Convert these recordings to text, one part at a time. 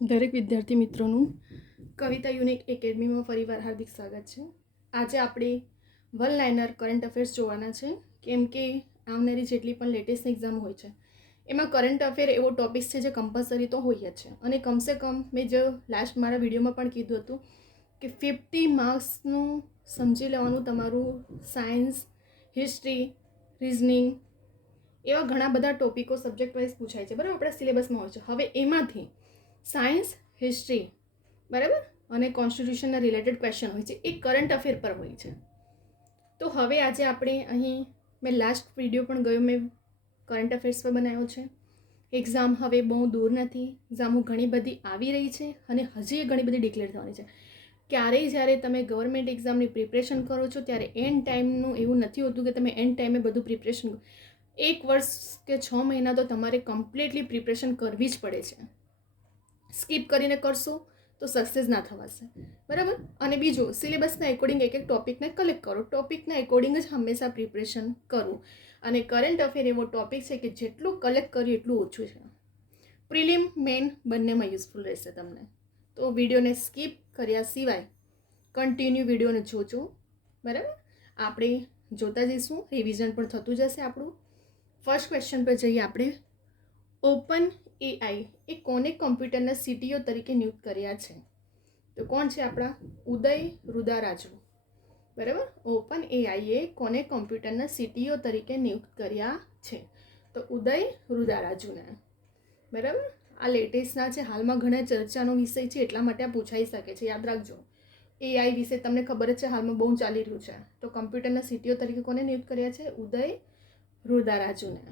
દરેક વિદ્યાર્થી મિત્રોનું કવિતા યુનિક એકેડમીમાં ફરીવાર હાર્દિક સ્વાગત છે. આજે આપણે વન લાઇનર કરંટ અફેર્સ જોવાના છે, કેમ કે આવનારી જેટલી પણ લેટેસ્ટ એક્ઝામ હોય છે એમાં કરંટ અફેર એવો ટોપિક છે જે કમ્પલસરી તો હોય જ છે. અને કમસે કમ મેં જો લાસ્ટ મારા વિડીયોમાં પણ કીધું હતું કે 50 માર્ક્સનું સમજી લેવાનું તમારું સાયન્સ, હિસ્ટ્રી, રિઝનિંગ એવા ઘણા બધા ટોપિકો સબ્જેક્ટ વાઇઝ પૂછાય છે, બરાબર, આપણા સિલેબસમાં હોય છે. હવે એમાંથી સાયન્સ, હિસ્ટ્રી, બરાબર, અને કોન્સ્ટિટ્યુશનના રિલેટેડ ક્વેશ્ચન હોય છે, એ કરંટ અફેર પર હોય છે. તો હવે આજે આપણે અહીં મેં લાસ્ટ વિડીયો પણ ગયો મેં કરંટ અફેર્સ પર બનાવ્યો છે. એક્ઝામ હવે બહુ દૂર નથી, એક્ઝામો ઘણી બધી આવી રહી છે અને હજી ઘણી બધી ડિક્લેર થવાની છે. ક્યારેય જ્યારે તમે ગવર્મેન્ટ એક્ઝામની પ્રિપરેશન કરો છો ત્યારે એન્ડ ટાઈમનું એવું નથી હોતું કે તમે એન્ડ ટાઈમે બધું પ્રિપરેશન, 1 વર્ષ કે 6 મહિના તો તમારે કમ્પ્લીટલી પ્રિપરેશન કરવી જ પડે છે. સ્કીપ કરીને કરશો તો સક્સેસ ના થવાશે, બરાબર. અને બીજું, સિલેબસના એકોર્ડિંગ એક ટોપિકને કલેક્ટ કરો, ટોપિકના એકોર્ડિંગ જ હંમેશા પ્રિપરેશન કરવું. અને કરંટ અફેર એવો ટોપિક છે કે જેટલું કલેક્ટ કર્યું એટલું ઓછું છે. પ્રિલિમ, મેઇન બંનેમાં યુઝફુલ રહેશે તમને. તો વિડીયોને સ્કીપ કર્યા સિવાય કન્ટિન્યુ વિડીયોને જોજો, બરાબર. આપણે જોતા જઈશું, રિવિઝન પણ થતું જશે આપણું. ફર્સ્ટ ક્વેશ્ચન પર જઈએ આપણે. ઓપન એઆઈ એ કોને કોમ્પ્યુટરના સીટીઓ તરીકે નિયુક્ત કર્યા છે? તો કોણ છે આપણા? ઉદય રુદારાજુ, બરાબર. ઓપન એઆઈએ કોને કોમ્પ્યુટરના સીટીઓ તરીકે નિયુક્ત કર્યા છે? તો ઉદય રુદારાજુને, બરાબર. આ લેટેસ્ટના છે, હાલમાં ઘણા ચર્ચાનો વિષય છે, એટલા માટે આ પૂછાઈ શકે છે, યાદ રાખજો. એઆઈ વિશે તમને ખબર જ છે, હાલમાં બહુ ચાલી રહ્યું છે. તો કોમ્પ્યુટરના સીટીઓ તરીકે કોને નિયુક્ત કર્યા છે? ઉદય રુદારાજુને.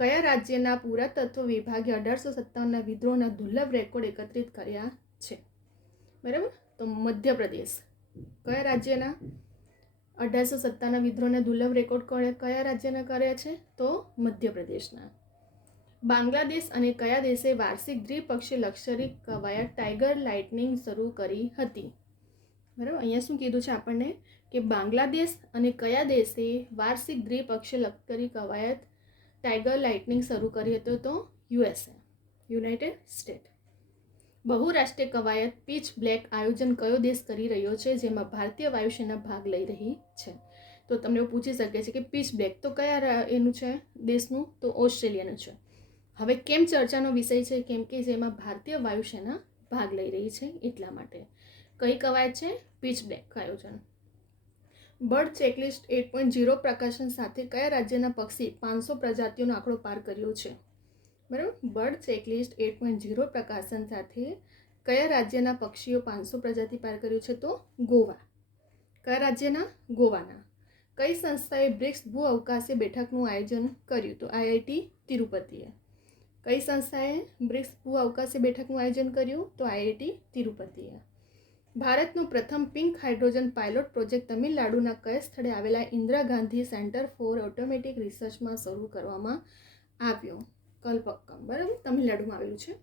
કયા રાજ્યના પુરાતત્વ વિભાગે 1857ના વિદ્રોહના દુર્લભ રેકોર્ડ એકત્રિત કર્યા છે? બરાબર, તો મધ્યપ્રદેશ. કયા રાજ્યના 1857ના વિદ્રોહના દુર્લભ રેકોર્ડ કયા રાજ્યના કર્યા છે? તો મધ્યપ્રદેશના. બાંગ્લાદેશ અને કયા દેશે વાર્ષિક દ્વિપક્ષીય લશ્કરી કવાયત ટાઈગર લાઇટનિંગ શરૂ કરી હતી? બરાબર, અહીંયા શું કીધું છે આપણને કે બાંગ્લાદેશ અને કયા દેશે વાર્ષિક દ્વિપક્ષીય લશ્કરી કવાયત ટાઈગર લાઇટનિંગ શરૂ કરી હતો? તો યુએસએ, યુનાઇટેડ સ્ટેટ. બહુરાષ્ટ્રીય કવાયત પીચ બ્લેક આયોજન કયો દેશ કરી રહ્યો છે, જેમાં ભારતીય વાયુસેના ભાગ લઈ રહી છે? તો તમને એવું પૂછી શકે છે કે પીચ બ્લેક તો કયા એનું છે દેશનું? તો ઓસ્ટ્રેલિયાનું છે. હવે કેમ ચર્ચાનો વિષય છે? કેમ કે જેમાં ભારતીય વાયુસેના ભાગ લઈ રહી છે એટલા માટે. કઈ કવાયત છે? પીચ બ્લેક આયોજન. બર્ડ ચેકલિસ્ટ 8.0 પ્રકાશન સાથે કયા રાજ્યના પક્ષી 500 પ્રજાતિઓનો આંકડો પાર કર્યો છે? બરાબર, બર્ડ ચેકલિસ્ટ 8.0 પ્રકાશન સાથે કયા રાજ્યના પક્ષીઓ 500 પ્રજાતિ પાર કર્યું છે? તો ગોવા. કયા રાજ્યના? ગોવાના. કઈ સંસ્થાએ બ્રિક્સ ભૂ અવકાશી બેઠકનું આયોજન કર્યું? તો આઈઆઈટી તિરુપતિએ. કઈ સંસ્થાએ બ્રિક્સ ભૂ અવકાશી બેઠકનું આયોજન કર્યું? તો આઈઆઈટી તિરુપતિએ. ભારતનું પ્રથમ પિંક હાઇડ્રોજન પાયલોટ પ્રોજેક્ટ તમિલનાડુના કયા સ્થળે આવેલા Indira Gandhi centre for automatic રિસર્ચમાં શરૂ કરવામાં આવ્યો? કલપક્કમ, બરાબર, તમિલનાડુમાં આવેલું છે.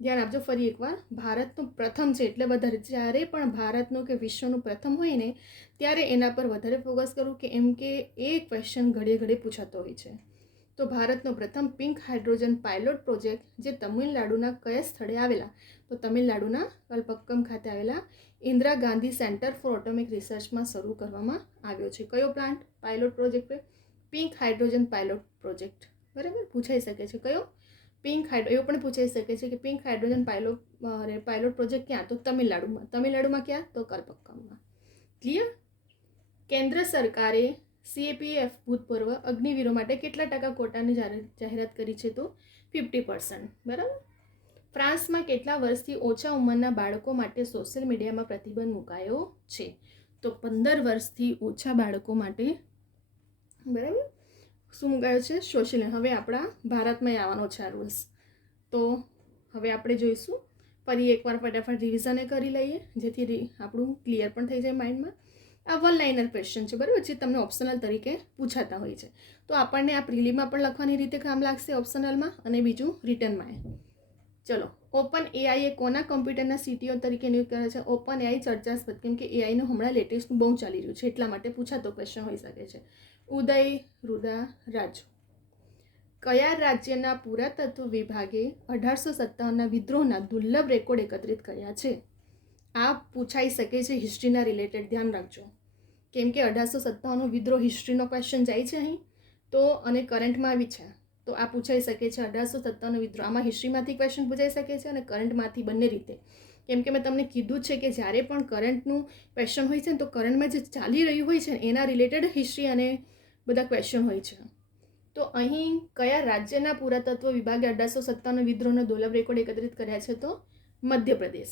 ધ્યાન આપજો ફરી એકવાર, ભારતનું પ્રથમ છે એટલે વધારે, જ્યારે પણ ભારતનું કે વિશ્વનું પ્રથમ હોય ને ત્યારે એના પર વધારે ફોકસ કરવું, કે એમ કે એ ક્વેશ્ચન ઘડીએ ઘડીએ પૂછાતો હોય છે. તો ભારતનો પ્રથમ પિંક હાઇડ્રોજન પાયલોટ પ્રોજેક્ટ જે તમિલનાડુના કયા સ્થળે આવેલા? તો તમિલનાડુના કલપક્કમ ખાતે આવેલા Indira Gandhi centre for atomic રિસર્ચમાં શરૂ કરવામાં આવ્યો છે. કયો plant? Pilot project, pink hydrogen pilot project, બરાબર, પૂછાઈ શકે છે. કયો? Pink hydro. એવું પણ પૂછાઈ શકે છે કે પિંક હાઇડ્રોજન પાયલોટ પ્રોજેક્ટ ક્યાં? તો તમિલનાડુમાં. તમિલનાડુમાં ક્યાં? તો કલપક્કમમાં. ક્લિયર? કેન્દ્ર સરકારે સીએપીએફ ભૂતપૂર્વ અગ્નિવીરો માટે કેટલા ટકા કોટાની જાહેરાત કરી છે? તો 50%, બરાબર. ફ્રાન્સમાં કેટલા વર્ષથી ઓછા ઉંમરના બાળકો માટે સોશિયલ મીડિયામાં પ્રતિબંધ મુકાયો છે? તો 15 વર્ષથી ઓછા બાળકો માટે, બરાબર, શું મુકાયો છે? સોશિયલ. હવે આપણા ભારતમાં આવવાનો છે આ રૂલ્સ. તો હવે આપણે જોઈશું. ફરી એકવાર ફટાફટ રિવિઝન કરી લઈએ જેથી આપણું ક્લિયર પણ થઈ જાય માઇન્ડમાં. આ વન લાઇનર ક્વેશ્ચન છે, બરાબર, જે તમને ઓપ્શનલ તરીકે પૂછાતા હોય છે. તો આપણને આ પ્રિલીમાં પણ લખવાની રીતે કામ લાગશે ઓપ્શનલમાં, અને બીજું રિટર્નમાં. ચલો, ઓપન એઆઈએ કોના કોમ્પ્યુટરના સીટીઓ તરીકે નિયુક્ત કરે છે? ઓપન એઆઈ ચર્ચાસ્પદ, કેમ કે એઆઈનું હમણાં લેટેસ્ટનું બહુ ચાલી રહ્યું છે એટલા માટે પૂછાતો ક્વેશ્ચન હોઈ શકે છે. ઉદય રુદારાજુ. કયા રાજ્યના પુરાતત્વ વિભાગે 1857ના વિદ્રોહના દુર્લભ રેકોર્ડ એકત્રિત કર્યા છે? આ પૂછાઈ શકે છે હિસ્ટ્રીના રિલેટેડ, ધ્યાન રાખજો. કેમ કે 1857નો વિદ્રોહ હિસ્ટ્રીનો ક્વેશ્ચન જાય છે અહીં તો, અને કરંટમાં આવી છે તો આ પૂછાઈ શકે છે 1857નો વિદ્રોહ. આમાં હિસ્ટ્રીમાંથી ક્વેશ્ચન પૂછાઈ શકે છે અને કરંટમાંથી, બંને રીતે. કેમ કે મેં તમને કીધું છે કે જ્યારે પણ કરંટનું ક્વેશ્ચન હોય છે ને તો કરંટમાં જે ચાલી રહ્યું હોય છે એના રિલેટેડ હિસ્ટ્રી અને બધા ક્વેશ્ચન હોય છે. તો અહીં કયા રાજ્યના પુરાતત્વ વિભાગે 1857નો વિદ્રોહનો દુર્લભ રેકોર્ડ એકત્રિત કર્યા છે? તો મધ્યપ્રદેશ.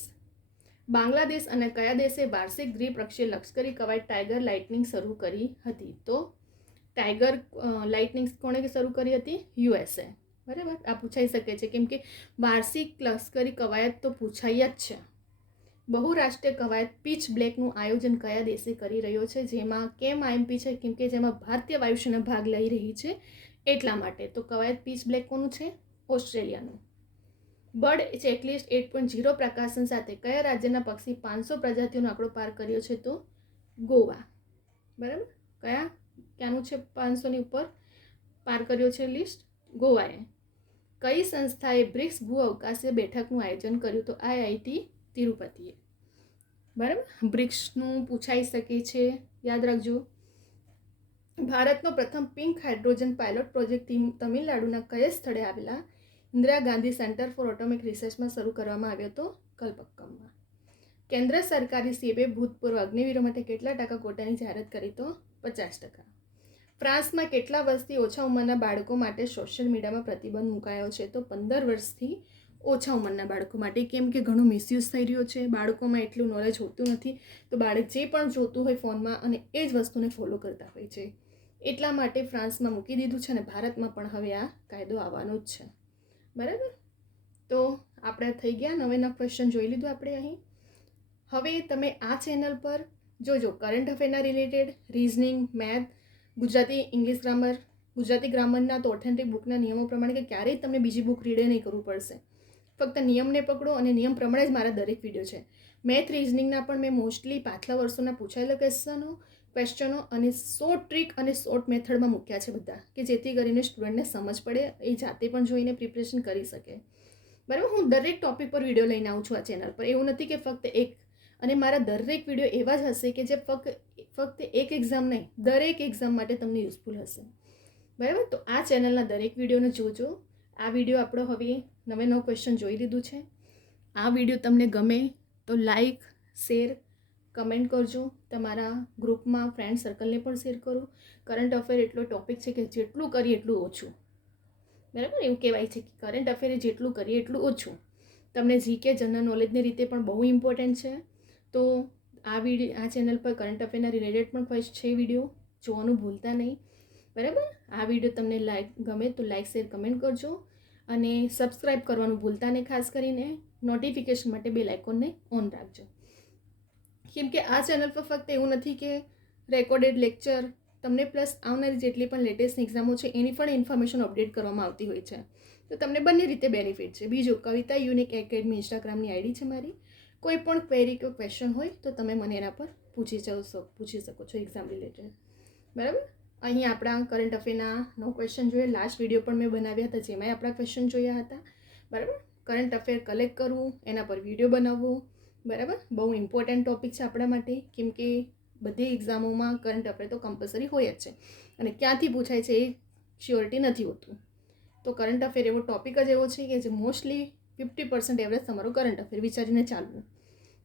બાંગ્લાદેશ અને કયા દેશે વાર્ષિક દ્વિપક્ષીય લશ્કરી કવાયત ટાઈગર લાઇટનિંગ શરૂ કરી હતી? તો ટાઈગર લાઇટનિંગ કોણે શરૂ કરી હતી? USA. બરાબર, આ પૂછાઈ શકે છે કેમ કે વાર્ષિક લશ્કરી કવાયત તો પૂછાઈ જ છે. બહુરાષ્ટ્રીય કવાયત પીચ બ્લેકનું આયોજન કયા દેશે કરી રહ્યો છે? જેમાં કેમ IMP છે? કેમ કે જેમાં ભારતીય વાયુસેના ભાગ લઈ રહી છે એટલા માટે. તો કવાયત પીચ બ્લેક કોનું છે? ઓસ્ટ્રેલિયાનું. બર્ડ ચેકલિસ્ટ 8.0 પ્રકાશન સાથે કયા રાજ્યના પક્ષી 500 પ્રજાતિઓનો આંકડો પાર કર્યો છે? તો ગોવા. બરાબર, ક્યાંનું છે 500ની ઉપર પાર કર્યો છે લિસ્ટ? ગોવાએ. કઈ સંસ્થાએ બ્રિક્સ ભૂ અવકાશીય બેઠકનું આયોજન કર્યું? તો IIT તિરુપતિએ. બરાબર, બ્રિક્સનું પૂછાઈ શકે છે, યાદ રાખજો. ભારતનો પ્રથમ પિંક હાઇડ્રોજન પાયલોટ પ્રોજેક્ટ તમિલનાડુના કયા સ્થળે આવેલા Indira Gandhi centre for atomic રિસર્ચમાં શરૂ કરવામાં આવ્યો હતો? કલપક્કમમાં. કેન્દ્ર સરકારી સેબે ભૂતપૂર્વ અગ્નિવીરો માટે કેટલા ટકા કોટાની જાહેરાત કરી? તો 50%. ફ્રાન્સમાં કેટલા વર્ષથી ઓછા ઉંમરના બાળકો માટે સોશિયલ મીડિયામાં પ્રતિબંધ મુકાયો છે? તો 15 વર્ષથી ઓછા ઉંમરના બાળકો માટે. કેમ કે ઘણું મિસયુઝ થઈ રહ્યો છે, બાળકોમાં એટલું નોલેજ હોતું નથી, તો બાળક જે પણ જોતું હોય ફોનમાં અને એ જ વસ્તુને ફોલો કરતા હોય છે, એટલા માટે ફ્રાન્સમાં મૂકી દીધું છે અને ભારતમાં પણ હવે આ કાયદો આવવાનો જ છે. બરાબર, તો આપણે થઈ ગયા, નવેના ક્વેશ્ચન જોઈ લીધું આપણે અહીં. હવે તમે આ ચેનલ પર જોજો કરંટ અફેરના related, reasoning, math, Gujarati English grammar, Gujarati ગ્રામરના તો ઓથેન્ટિક બુકના નિયમો પ્રમાણે, કે ક્યારેય તમને બીજી બુક રીડે નહીં કરવું પડશે. ફક્ત નિયમને પકડો અને નિયમ પ્રમાણે જ મારા દરેક વિડીયો છે. મેથ રિઝનિંગના પણ મેં મોસ્ટલી પાછલા વર્ષોના પૂછાયેલા ક્વેશ્ચનો અને શોર્ટ ટ્રીક અને શોર્ટ મેથડમાં મૂક્યા છે બધા, કે જેથી કરીને સ્ટુડન્ટને સમજ પડે, એ જાતે પણ જોઈને પ્રિપરેશન કરી શકે. બરાબર, હું દરેક ટોપિક પર વિડીયો લઈને આવું છું આ ચેનલ પર. એવું નથી કે ફક્ત એક, અને મારા દરેક વિડીયો એવા જ હશે કે જે ફક્ત એક એક્ઝામ નહીં, દરેક એક્ઝામ માટે તમને યુઝફુલ હશે. બરાબર, તો આ ચેનલના દરેક વિડીયોને જોજો. આ વિડીયો આપણો હવે નવો ક્વેશ્ચન જોઈ લીધું છે. આ વિડીયો તમને ગમે તો લાઈક, શેર, કમેન્ટ કરજો. તમારા ગ્રુપમાં ફ્રેન્ડ સર્કલને પણ શેર કરો. કરંટ અફેર એટલો ટોપિક છે કે જેટલું કરીએ એટલું ઓછું. બરાબર, એવું કહેવાય છે કે કરંટ અફેર જેટલું કરીએ એટલું ઓછું. તમને GK જનરલ નોલેજની રીતે પણ બહુ ઇમ્પોર્ટન્ટ છે. તો આ ચેનલ પર કરંટ અફેરના રિલેટેડ પણ છે વિડીયો, જોવાનું ભૂલતા નહીં. બરાબર, આ વિડીયો તમને ગમે તો લાઈક, શેર, કમેન્ટ કરજો અને સબસ્ક્રાઈબ કરવાનું ભૂલતા નહીં. ખાસ કરીને નોટિફિકેશન માટે બેલ આઇકોનને ઓન રાખજો. કેમ કે આ ચેનલ પર ફક્ત એવું નથી કે રેકોર્ડેડ લેક્ચર તમને પ્લસ આવનારી જેટલી પણ લેટેસ્ટ એક્ઝામો છે એની પણ ઇન્ફોર્મેશન અપડેટ કરવામાં આવતી હોય છે. તો તમને બંને રીતે બેનિફિટ છે. બીજું, કવિતા યુનિક એકેડમી ઇન્સ્ટાગ્રામની ID છે મારી. કોઈ પણ ક્વેરી કે ક્વેશ્ચન હોય તો તમે મને એના પર પૂછી શકો છો એક્ઝામ રિલેટેડ. બરાબર, અહીં આપણા કરંટ અફેરના 9 ક્વેશ્ચન જોઈએ. લાસ્ટ વિડીયો પણ મેં બનાવ્યા હતા જેમાંય આપણા ક્વેશ્ચન જોયા હતા. બરાબર, કરંટ અફેર કલેક્ટ કરવું, એના પર વિડીયો બનાવવું. બરાબર, બહુ ઇમ્પોર્ટન્ટ ટોપિક છે આપણા માટે, કેમ કે બધી એક્ઝામોમાં કરંટ અફેર તો કમ્પલસરી હોય જ છે અને ક્યાંથી પૂછાય છે એ શ્યોરિટી નથી હોતું. તો કરંટ અફેર એવો ટોપિક જ એવો છે કે જે મોસ્ટલી 50% એવરેજ તમારો કરંટ અફેર વિચારીને ચાલવું.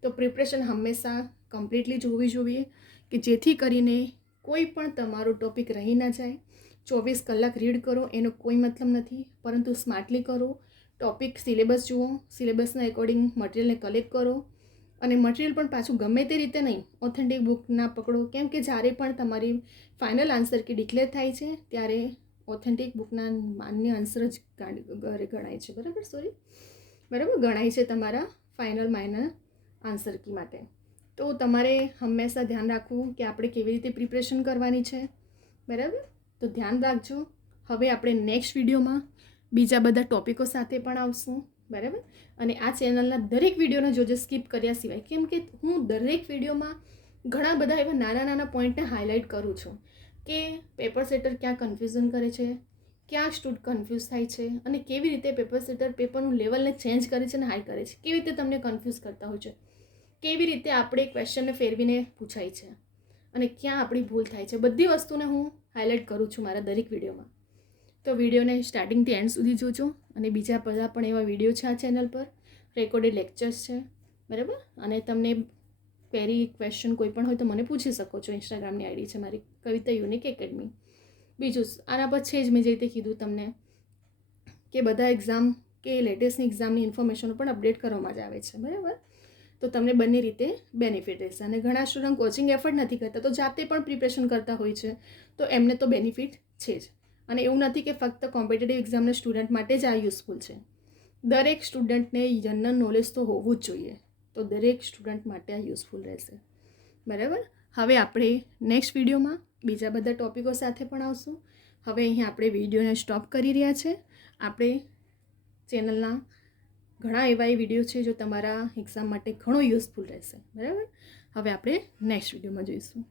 તો પ્રિપરેશન હંમેશા કમ્પ્લીટલી જોવી જોઈએ કે જેથી કરીને કોઈ પણ તમારો ટોપિક રહી ના જાય. 24 કલાક રીડ કરો એનો કોઈ મતલબ નથી, પરંતુ સ્માર્ટલી કરો. ટોપિક સિલેબસ જુઓ, સિલેબસના એકોર્ડિંગ મટીરિયલને કલેક્ટ કરો અને મટીરિયલ પણ પાછું ગમે તે રીતે નહીં, ઓથેન્ટિક બુક ના પકડો. કેમ કે જ્યારે પણ તમારી ફાઇનલ આન્સર કે ડિક્લેર થાય છે ત્યારે ઓથેન્ટિક બુકના માન્ય આન્સર જ ગણાય છે. બરાબર, ગણાય છે તમારા ફાઇનલ આન્સર કી માટે. તો તમારે હંમેશા ધ્યાન રાખવું કે આપણે કેવી રીતે પ્રિપરેશન કરવાની છે. બરાબર, તો ધ્યાન રાખજો. હવે આપણે નેક્સ્ટ વિડીયોમાં બીજા બધા ટોપિકો સાથે પણ આવશું. બરાબર, અને આ ચેનલના દરેક વિડીયોને જોજો સ્કીપ કર્યા સિવાય. કેમ કે હું દરેક વિડીયોમાં ઘણા બધા એવા નાના પોઈન્ટને હાઇલાઇટ કરું છું કે પેપર સેટર ક્યાં કન્ફ્યુઝન કરે છે, ક્યાં સ્ટુડન્ટ કન્ફ્યુઝ થાય છે અને કેવી રીતે પેપર સેટર પેપરનું લેવલને ચેન્જ કરે છે અને હાઈ કરે છે, કેવી રીતે તમને કન્ફ્યુઝ કરતા હોય છે, કેવી રીતે આપણે ક્વેશ્ચનને ફેરવીને પૂછાય છે અને ક્યાં આપણી ભૂલ થાય છે, બધી વસ્તુને હું હાઇલાઇટ કરું છું મારા દરેક વિડીયોમાં. તો વિડીયોને સ્ટાર્ટિંગથી એન્ડ સુધી જોજો. અને બીજા બધા પણ એવા વિડીયો છે આ ચેનલ પર, રેકોર્ડેડ લેક્ચર્સ છે, બરાબર. અને તમને ક્વેરી ક્વેશ્ચન કોઈ પણ હોય તો મને પૂછી શકો છો. ઇન્સ્ટાગ્રામની આઈડી છે મારી, કવિતા યુનિક એકેડમી. બીજું આના પર છે જ, મેં જે રીતે કીધું તમને કે બધા એક્ઝામ કે લેટેસ્ટની એક્ઝામની ઇન્ફોર્મેશનો પણ અપડેટ કરવામાં જ આવે છે, બરાબર. તો તમને બંને રીતે બેનિફિટ રહેશે. અને ઘણા સ્ટુડન્ટ કોચિંગ એફર્ટ નથી કરતા, તો જાતે પણ પ્રિપરેશન કરતા હોય છે, તો એમને તો બેનિફિટ છે જ. અને એવું નથી કે ફક્ત કોમ્પિટિટિવ એક્ઝામના સ્ટુડન્ટ માટે જ આ યુઝફુલ છે. દરેક સ્ટુડન્ટને જનરલ નોલેજ તો હોવું જ જોઈએ, તો દરેક સ્ટુડન્ટ માટે આ યુઝફુલ રહેશે, બરાબર. હવે આપણે નેક્સ્ટ વિડીયોમાં બીજા બધા ટોપિકો સાથે પણ આવશું. હવે અહીંયા આપણે વિડીયોને સ્ટોપ કરી રહ્યા છે. આપણે ચેનલના ઘણા એવા વિડીયો છે જો તમારા એક્ઝામ માટે ઘણો યુઝફુલ રહેશે, બરાબર. હવે આપણે નેક્સ્ટ વિડીયોમાં જોઈશું.